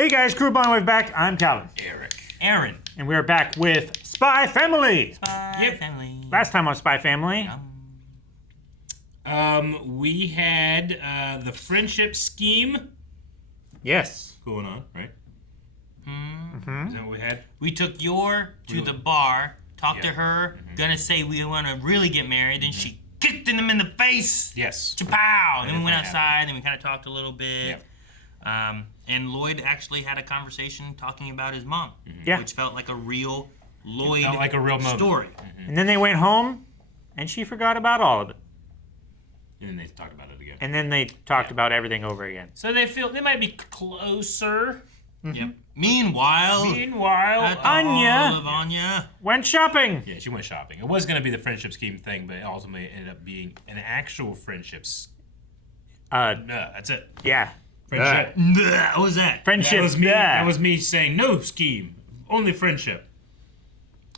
Hey guys, Crew Bond back. I'm Calvin. Eric. Aaron. And we're back with Spy Family. Spy Family. Last time on Spy Family. We had the friendship scheme Yes. going on, right? Mm-hmm. Is that what we had? We took Yor to the bar, talked to her, gonna say we want to really get married, then she kicked him in the face. Yes. Chapow! Then we went That outside, and we kind of talked a little bit. Yep. And Loid actually had a conversation talking about his mom, Yeah. which felt like a real Loid Felt like a real moment. story. And then they went home, and she forgot about all of it. And then they talked about it again. And then they talked about everything over again. So they feel they might be closer. Yep. Meanwhile, at the Anya. Hall of Anya. Went shopping. Yeah, she went shopping. It was going to be the friendship scheme thing, but it ultimately ended up being an actual friendships. No, that's it. Yeah. Friendship. What was that? Friendship. That was me. Yeah. That was me saying no scheme, only friendship.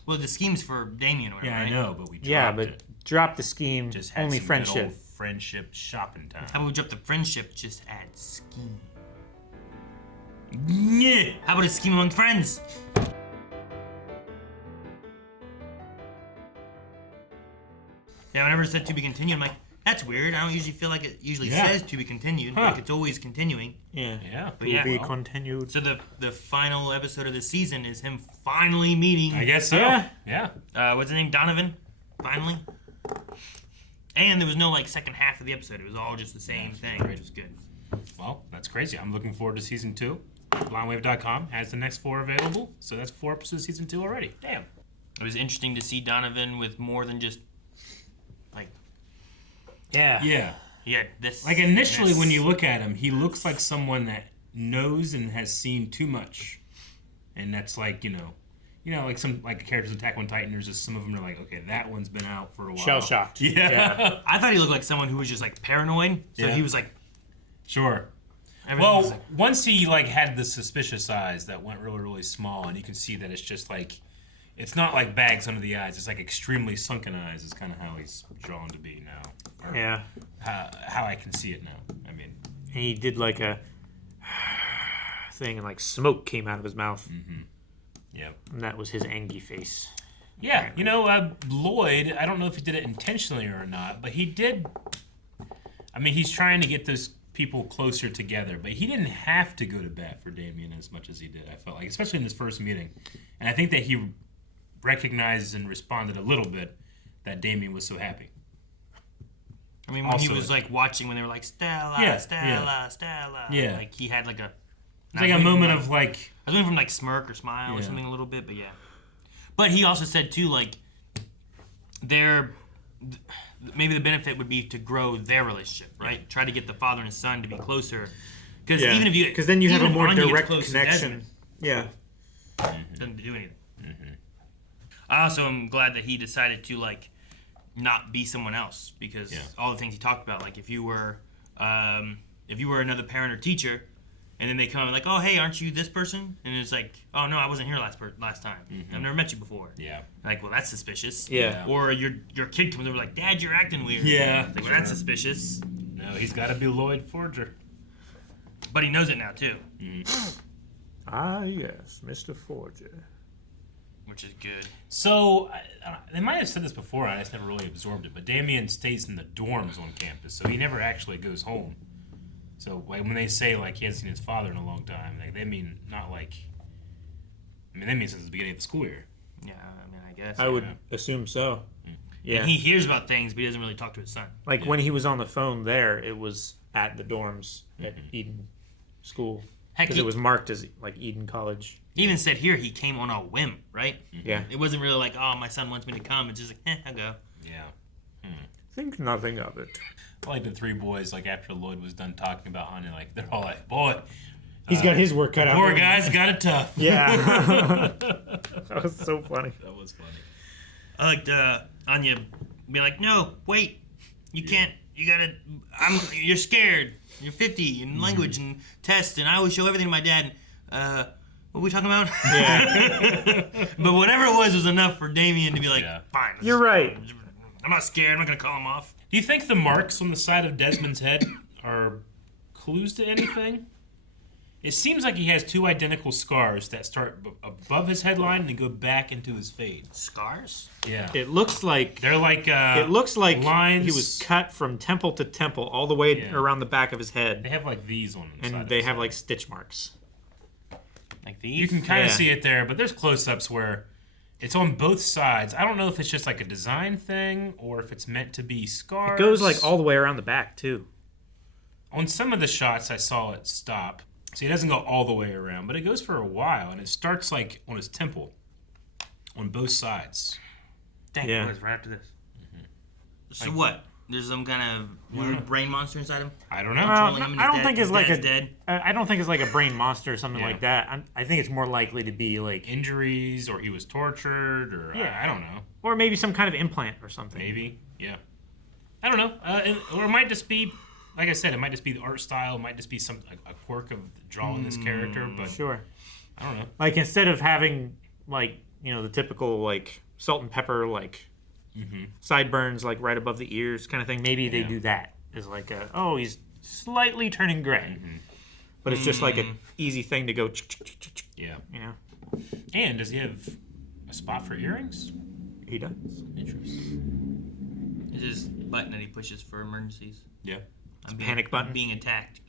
Well, the scheme's for Damian or whatever, Yeah, right? I know, but we dropped Yeah, but it. drop the scheme. Just had Only some friendship. Good old friendship shopping time. How about we drop the friendship, just add scheme? Yeah. How about a scheme among friends? Yeah, whenever it said to be continued, I'm like, that's weird. I don't usually feel like it usually says to be continued. Huh. Like it's always continuing. Yeah. Yeah. But yeah. Be well, continued. so the final episode of the season is him finally meeting. I guess so. Yeah. Yeah. What's his name? Donovan. Finally. And there was no like second half of the episode. It was all just the same thing, which was good. Well, that's crazy. I'm looking forward to season 2. Blindwave.com has the next 4 available, so that's 4 episodes of season 2 already. Damn. It was interesting to see Donovan with more than just like Yeah. Yeah. he had this. Like initially this. when you look at him, he looks like someone that knows and has seen too much. And that's like, you know, like some like characters in Attack on Titan, there's just some of them are like, okay, that one's been out for a while. Shell shocked. Yeah. I thought he looked like someone who was just like paranoid. So Yeah. he was like, Sure. everything was Well, like, once he like had the suspicious eyes that went really, really small, and you can see that it's just like, it's not like bags under the eyes. It's like extremely sunken eyes. Is kind of how he's drawn to be now. Or Yeah. How I can see it now. I mean, And he did like a thing, and like smoke came out of his mouth. yeah. And that was his angry face. Yeah, you know, Loid, I don't know if he did it intentionally or not, but he did. I mean, he's trying to get those people closer together, but he didn't have to go to bat for Damian as much as he did, I felt like, especially in this first meeting. And I think that he recognized and responded a little bit that Damian was so happy. I mean, when Also he was like watching when they were like Stella, Yeah, Stella, yeah. Stella. Yeah. Like he had like a. It's like a moment of like, I was waiting from like smirk or smile or Yeah. something a little bit, but yeah. But he also said too, like, maybe the benefit would be to grow their relationship, right? Try to get the father and his son to be closer, because even if you, because then you have a even if more Anya gets direct close to connection. Desmond, Yeah. it doesn't do anything. I also am glad that he decided to like not be someone else, because all the things he talked about, like if you were another parent or teacher. And then they come and like, oh, hey, aren't you this person? And it's like, oh, no, I wasn't here last time. I've never met you before. yeah. Like, well, that's suspicious. Yeah. Or your kid comes over like, Dad, you're acting weird. Yeah, It's like, well, that's suspicious. No, he's got to be Loid Forger. But he knows it now, too. Ah, yes, Mr. Forger. Which is good. So, they might have said this before, I just never really absorbed it, but Damian stays in the dorms on campus, so he never actually goes home. So, like, when they say, like, he hasn't seen his father in a long time, like, they mean not like... I mean, they mean since the beginning of the school year. Yeah, I mean, I guess. I would assume so. Yeah. And he hears about things, but he doesn't really talk to his son. Like when he was on the phone there, it was at the dorms at Eden School. Heck, Because he it was marked as like Eden College. he even said here he came on a whim, right? Yeah. It wasn't really like, oh, my son wants me to come. It's just like, I'll go. Yeah. Think nothing of it. I like the 3 boys, like, after Loid was done talking about Anya, like, they're all like, boy, He's got his work cut out. poor for him. guy's got it tough. Yeah. That was so funny. That was funny. I liked Anya being like, no, wait, you can't, you gotta, you're scared. You're 50 in language and tests, and I always show everything to my dad. What are we talking about? Yeah. But whatever it was enough for Damian to be like, Yeah. fine. You're right. I'm not scared. I'm not gonna call him off. Do you think the marks on the side of Desmond's head are clues to anything? It seems like he has 2 identical scars that start above his headline and go back into his fade. Scars? Yeah. It looks like They're like it looks like lines. he was cut from temple to temple all the way Yeah. around the back of his They head, have like these on the side. and of they his have head. like stitch marks. Like these? You can kind of Yeah. see it there, but there's close-ups where it's on both sides. I don't know if it's just like a design thing or if it's meant to be scars. It goes like all the way around the back too. On some of the shots, I saw it stop. So it doesn't go all the way around, but it goes for a while, and it starts like on his temple, on both sides. Dang, Yeah. it was right after this. So what? There's some kind of weird brain monster inside him? I don't know. Controlling him and I his don't dad- think his it's like dad's a. dead? I don't think it's like a brain monster or something Yeah. like that. I think it's more likely to be like, Injuries, or he was tortured, or Yeah. I don't know. or maybe some kind of implant or something. Maybe, yeah. I don't know. Or it might just be, like I said, it might just be the art style. It might just be a quirk of drawing this character, but Sure. I don't know. Like instead of having like the typical like salt and pepper like sideburns like right above the ears kind of thing, maybe they Yeah. do that as like he's slightly turning gray, but it's just like an easy thing to go. Yeah. You know, And does he have a spot for earrings? he does. Interesting. It's his button that he pushes for emergencies. Yeah. Panic button. I'm being attacked.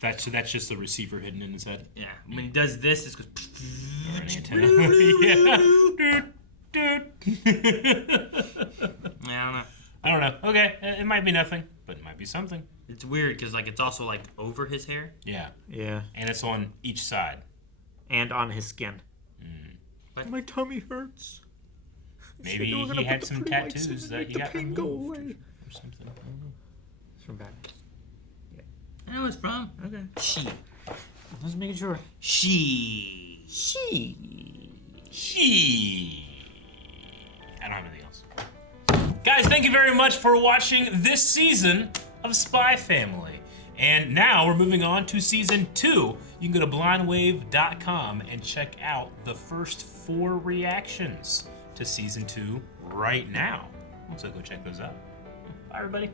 That's just the receiver hidden in his head. Yeah. When he does this, it goes... Or an antenna. Yeah. I don't know. I don't know. Okay, it might be nothing, but it might be something. It's weird because like it's also like over his hair. Yeah. Yeah, And it's on each side. and on his skin. What? My tummy hurts. Maybe They were gonna he had put the some pretty lights in tattoos and that make he the got pain go removed away. or something. I don't know. It's from back. I know it's from. Okay. She. Just making sure. She. I don't have anything else. Guys, thank you very much for watching this season of Spy Family. And now we're moving on to season 2. You can go to blindwave.com and check out the first 4 reactions to season 2 right now. So go check those out. Bye, everybody.